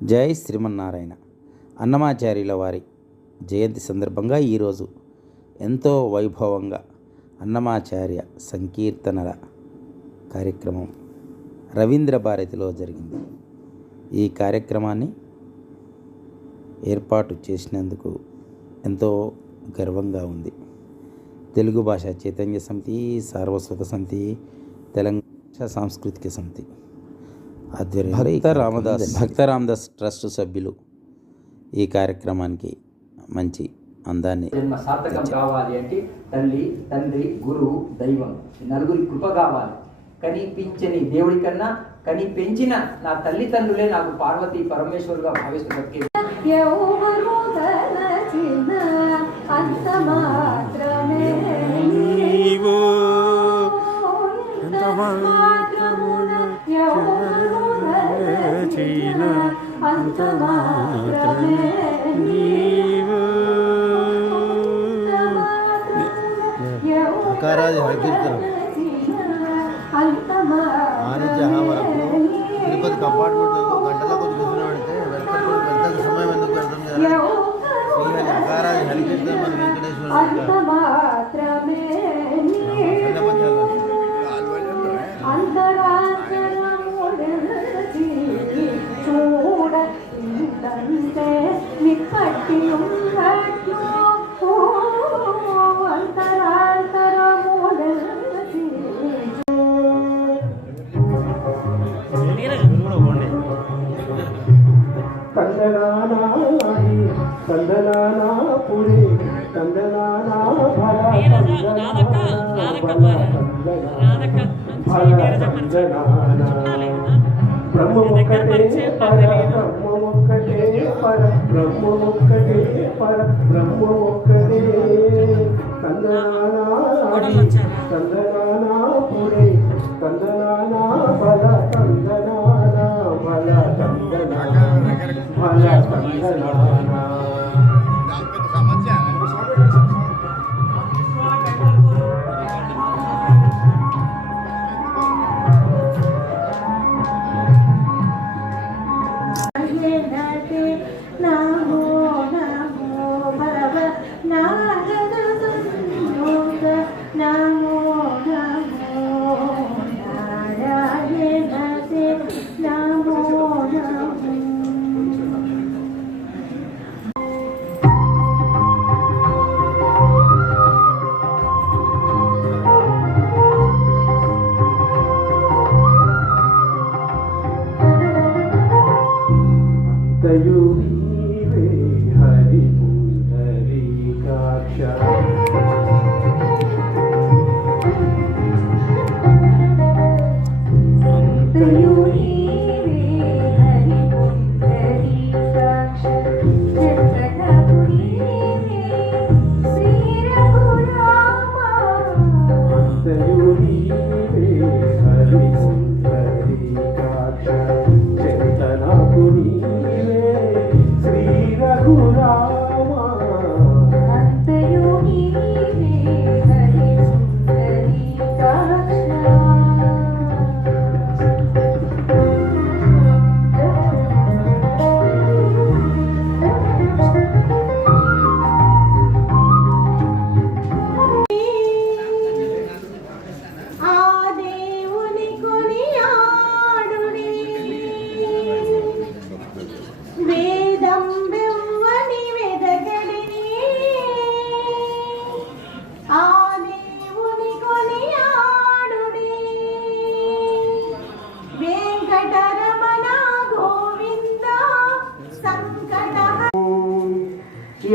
జై శ్రీమన్నారాయణ. అన్నమాచార్యుల వారి జయంతి సందర్భంగా ఈరోజు ఎంతో వైభవంగా అన్నమాచార్య సంకీర్తనల కార్యక్రమం రవీంద్ర భారతిలో జరిగింది. ఈ కార్యక్రమాన్ని ఏర్పాటు చేసినందుకు ఎంతో గర్వంగా ఉంది. తెలుగు భాష చైతన్య సమితి, సారస్వత సమితి, తెలంగాణ సాంస్కృతిక సమితి ఆధ్వర్యంలో భక్త రామదాస్ ట్రస్ట్ సభ్యులు ఈ కార్యక్రమానికి మంచి అందాన్ని జన్మ సార్థకం కావాలి అంటే తల్లి, తండ్రి, గురువు, దైవం నలుగురి కృప కావాలి. కనిపించని దేవుడి కన్నా కని పెంచిన నా తల్లిదండ్రులే నాకు పార్వతీ పరమేశ్వరుగా భావిస్తూ బతికే అకారాది హరికీర్తనం ఆనిజహా వరకు తిరుపతి కంపార్ట్మెంట్లో గంటల కొద్ది కూర్చుని పెడితే పెద్ద సమయం ఎందుకు పెడతాం కదా. శ్రీహరి అకారాది హరికీర్తనం మన వెంకటేశ్వర కందనానా పురి కందనానా బ్రహ్మముక్కటే పర బ్రహ్మముక్కటే పర బ్రహ్మముక్కటే పర బ్రహ్మముక్కటే కందనానా కందనానా పురి కందనానా బల కందనానా బల కందనానా బల కందనానా హరి హరి కాక్ష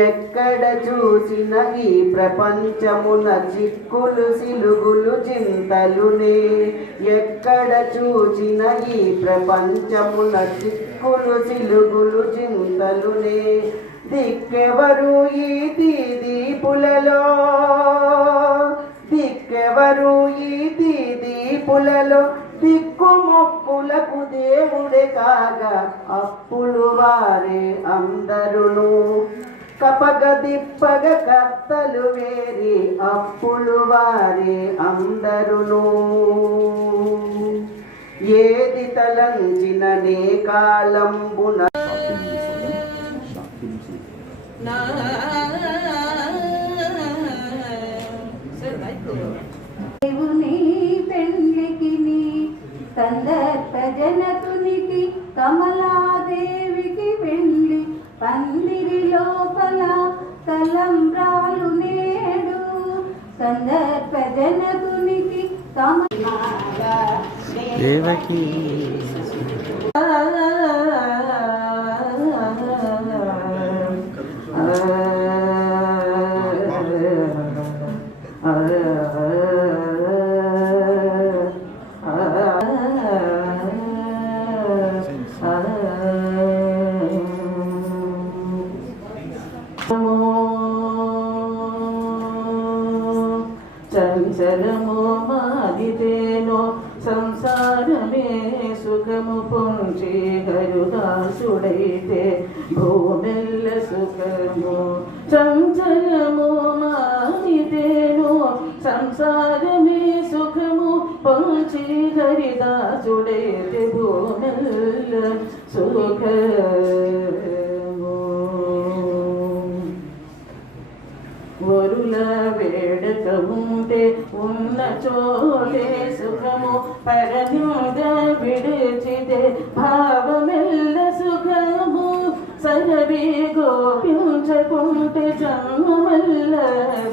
ఎక్కడ చూసిన ఈ ప్రపంచమున చిక్కులు సిలుగులు చింతలునే. ఎక్కడ చూసిన ఈ ప్రపంచమున చిక్కులు సిలుగులు చింతలునే. దిక్కెవరు ఈ దీపులలో, దిక్కెవరు ఈ దీపులలో, దిక్కుమొక్కులకు దేవుడే కాగా అప్పులు వారే అందరును. కపగ దిప్పగ కర్తలు వేరి అప్పులు వారే అందరును. ఏది తలంచిన నే కాలంబున దేవికి వెళ్ళి పందిరి లోపల తలంబ్రాలు నేడు సందర్భ జనకునికి దేవకి చంచలము మాదితేనో సంసారమే సుఖము పొంచి హరుదాసుడైతే భూమెల్ల సుఖము చంచలము మాదితేనో సంసారమే సుఖము పొంచి హరిదాసుడైతే భూమెల్ల సుఖము వరుల వేడక ఉంటే ఉన్న చోటే సుఖము పరనిద విడిచితే భావమెల్ల సుఖము సరవి గోపించకుంటే జన్మమెల్ల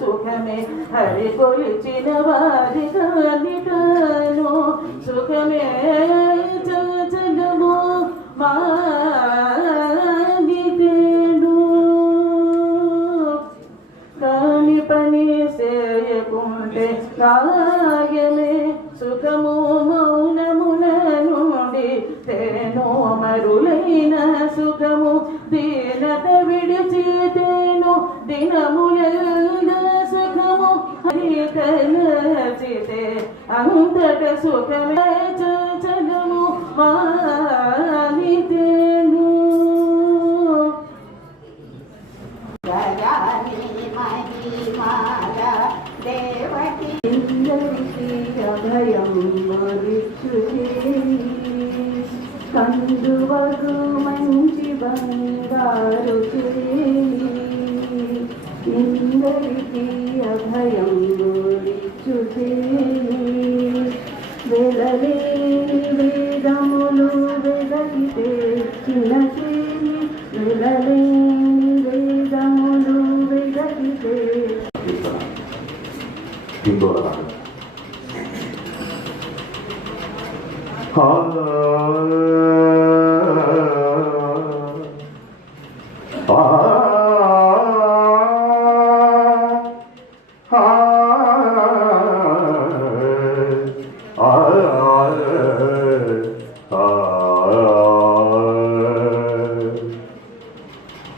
సుఖమే హరి కొలిచిన వారి కానిటను సుఖమే చలము మానితేను కాని పని చేయకుంటే కాయమే సుఖము మౌనమున నుండి తేనో మరులైన సుఖము దీనత విడిచితేను దినముల సుఖము హరితలచితే అంతట సుఖమే చలము మానితేను అభయం కందువగు మంచి బంగారు ఇందరికి అభయం వెలలేని వేదములు వెలగితే చిన్న వెలలేని వేదములు వెలగితే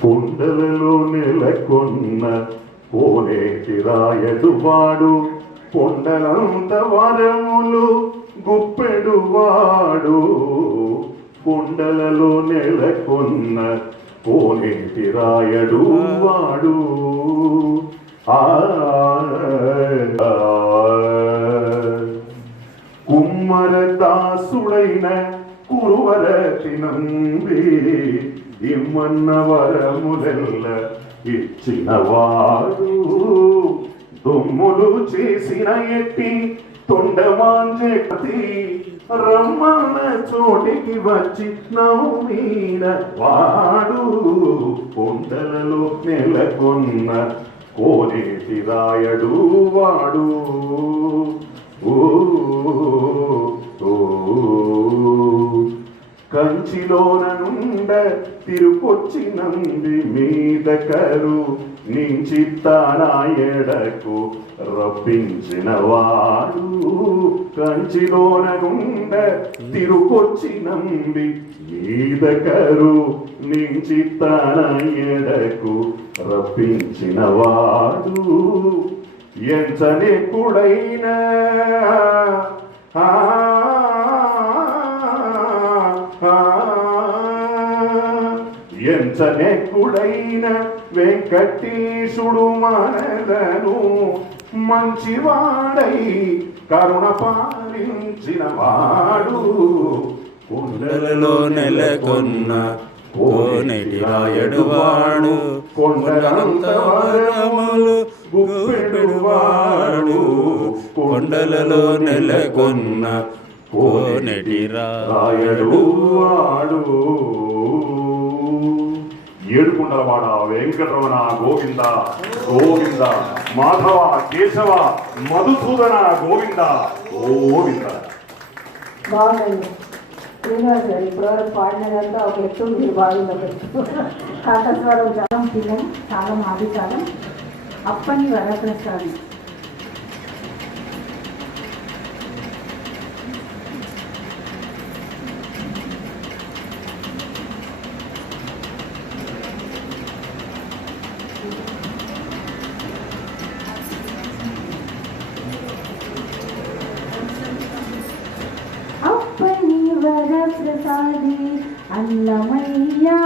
కుండలలో నెలకొన్న కోనేటి రాయడువాడు కొండలంత వరములు గుప్పెడువాడు కొండలలో నెలకొన్న కోనేటి రాయడు వాడు కుమ్మర దాసుడైన కురువరతి నంది ఇమ్మన్న వరములెల్ల ఇచ్చినవాడు దొమ్ములు చేసిన ఎట్టి తొండమాంజెత్తి రమ్మన్న చోటికి వచ్చి నవ్విన వాడు కొండలలో నెలకొన్న కోనేటి రాయడు వాడు కంచిలోన నుండ తిరుపొచ్చినంది మీద కరు నుంచి తానాయడకు రప్పించిన వాడు కంచిలోన నుండ తిరుపొచ్చినంది మీద కరు నుంచి తానాయడకు రప్పించిన వాడు ఎంచనెప్పుడైనా ఎంచనెక్కుడైన వెంకటేశుడు మనలను మంచివాడై కరుణ పాలించిన వాడు కొండలలో నెలకొన్న కోనేటి రాయడు వాడు కొండలంత వరములు గుప్పెడువాడు కొండలలో నెలకొన్న కోనేటి రాయడు వాడు ఏడుకొండలవాడ వెంకటరమణ గోవింద గోవింద, మాధవ కేశవ మధుసూదన గోవింద గోవింద. బాగుందండి శ్రీనివాస్ గారు ఇప్పటివరకు పాడినదంతా ఒక ఎత్తు మీరు బాగుంది ఒక ఎత్తు. కాకస్వరం చాలా పిల్లలు చాలా ఆదికాలం అప్పని వరప్రసాదం. అప్పని వరప్రసాది అన్నమయ్యా,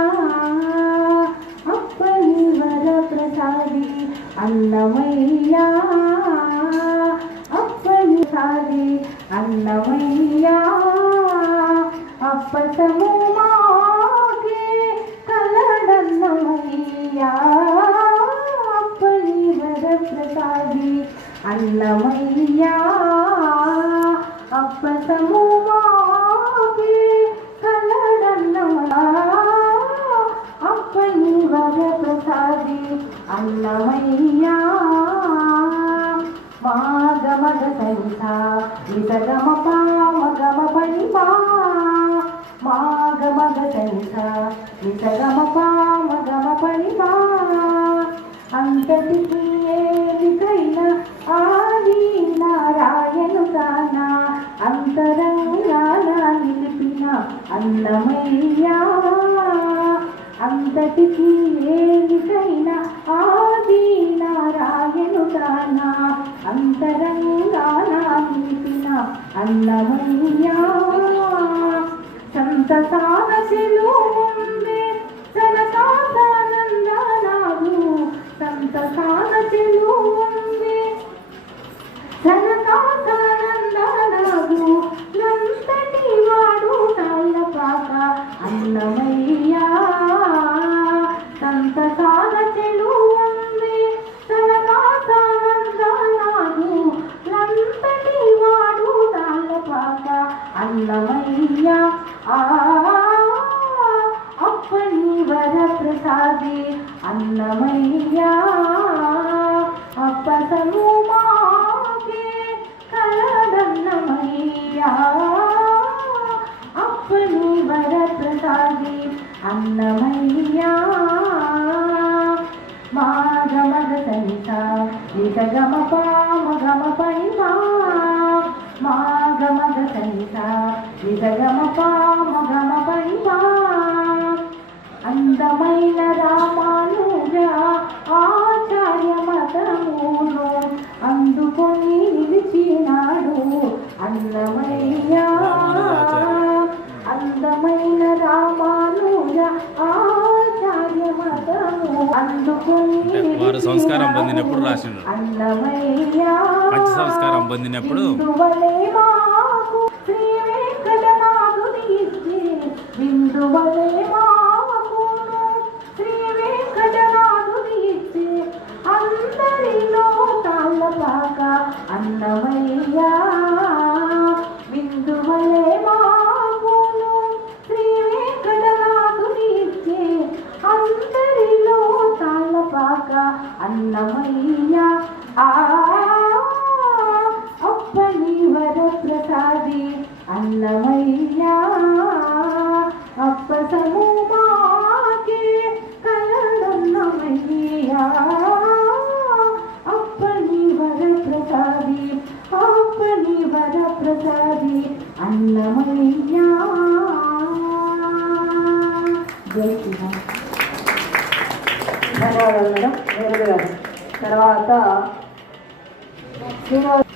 అప్పని వరప్రసాది అన్నమయ్యా, అప్పని సాది అన్నమయ్యా, అప్పసము మాకే కలడన్నమయ్యా, అప్పని వరప్రసాది అన్నమయ్యా, అప్పసము మాకే కలడన్నమయ్యా, అప్పని వరప్రసాది అన్నమయ్యా. మాగమగ సరిత నిసగమ పామగమ పనిమా, మాగమగ సరిత నిసగమ పామగమ పనిమా, అంతటికి ఏలికైన ఆది నారాయణు గాన అంతరంగాన నిలిపిన అన్నమయ్యా, అంతటికి ఏలికైన ఆది నారాయణు గాన అంతరంగాన నిలిపిన అన్నమయ్యా. సంతసాన చెలువుందే సనకాసానందనాలు, సంతసాన చెలువుందే సనకాసానందనాలు, నంతటి వాడు తాళ్ళపాక అన్నమయ్యా, సంతసాన చెలువుందే సనకాసానందనాలు, నంతటి వాడు తాళ్ళపాక అన్నమయ్యా. అప్పని వరప్రసాది అన్నమయ్యా, అప్పసము మాకే కలడన్నమయ్యా, అప్పని వరప్రసాది అన్నమయ్యా. మాగమగ సనిత నిసగమ పామగమ పనిమా, మాగమగ సనిత నిసగమ పామగమ పనిమా, అందమైన రామానుజ ఆచార్య మతమును అందుకొని నిలిచినాడు అన్నమయ్యా, అందమైన రామానుజ ఆచార్య మతము అందుకొని వారు సంస్కారం పొందినప్పుడు రాసిండు, అన్నమయ్యా, మంచి సంస్కారం పొందినప్పుడు బిందువలే మాకు శ్రీ వెంకటనాథుని ఇచ్చి, బిందువలే మాకును శ్రీ వెంకటనాథుని ఇచ్చి, అందరిలో తాళ్ళపాక అన్నమయ్యా, బిందువలే మాకును శ్రీ వెంకటనాథుని ఇచ్చి, అందరిలో తాళ్ళపాక అన్నమయ్యా. అప్పని వరప్రసాది అన్నమయ్యా, అప్పసము మాకే కలడన్నమయ్యా, అప్పని వరప్రసాది, అప్పని వరప్రసాది అన్నమయ్యా. జై శ్రీరామ్. ధన్యవాదాలు మేడం వేరు గారు. తర్వాత శ్రీనివాస్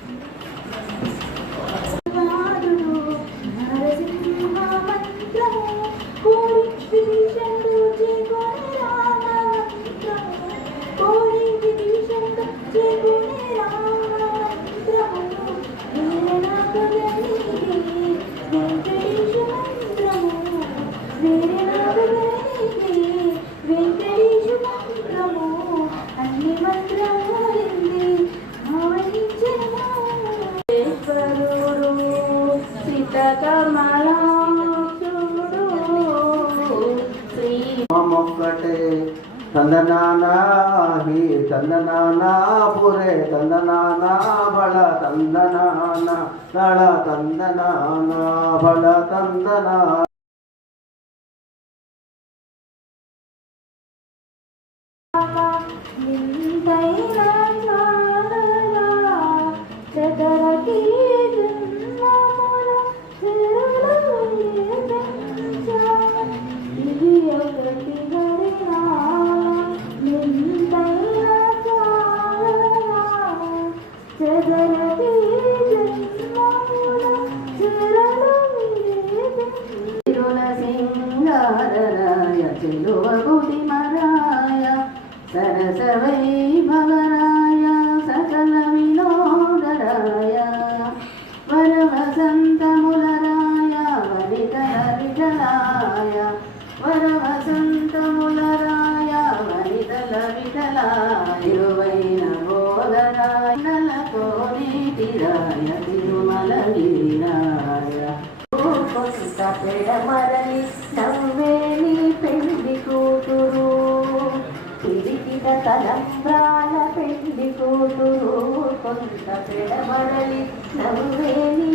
అన్ని మంత్రములింది భావించిన నామొక్కటే తందనానా హి తందనానా పురే తందనానా బళ తందనానా దళ తందనానా బళ తందనా సరసవై భవరాయ సకల వినోదరాయ వరవసంతములరాయ వనితల విఠలాయ వరవసంతములరాయ వనితల విఠలాయ ఇరువైన బోధరాయ నలకోనేటిరాయ తిరుమల వీరాయ కొంత పెడమరలి నవ్వేలి పెళ్లి కూతురు పిడికిట తలంబ్రాల పెళ్లి కూతురు కొంత పెడమరలి నవ్వేలి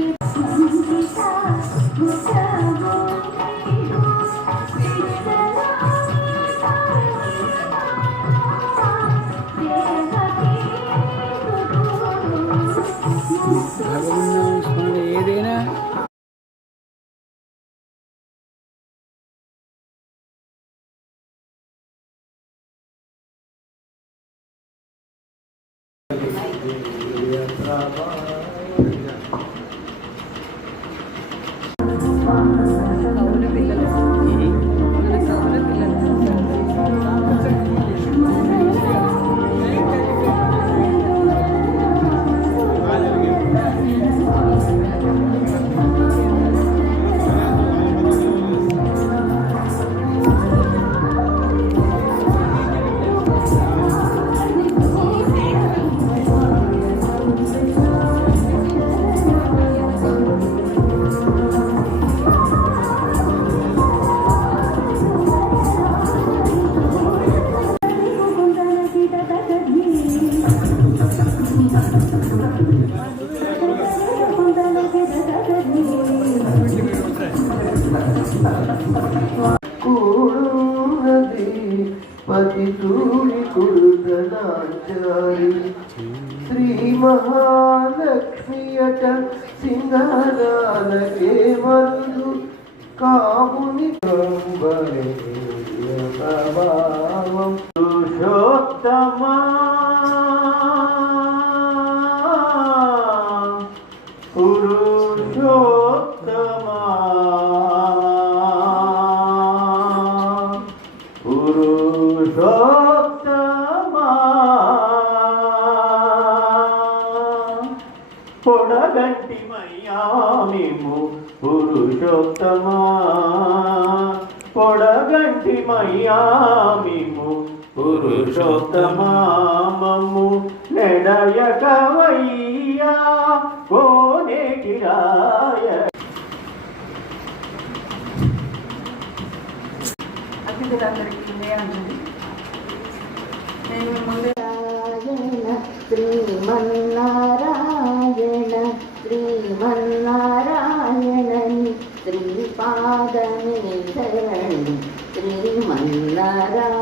ఏదైనా కూడున్నది పతి తూరి కుడుతనాచారి శ్రీ మహాలక్ష్మియట సింగారాలకే మరుదు కాముని ప్రభావం పురుషోత్తమా పురుషోత్తమా పురుషోత్తమా పొడగంటి మయ్యామిము పురుషోత్తమా పొడగంటి మయ్యామిము పురుషోత్తమా మమ్ము నెడయకవయ్యా కోనేటిరాయ అతిథులందరికీ నేనండి నేను ముందు శ్రీమన్నారాయణ శ్రీమన్నారాయణని శ్రీపాదమే శరణి శ్రీమన్నారాయణ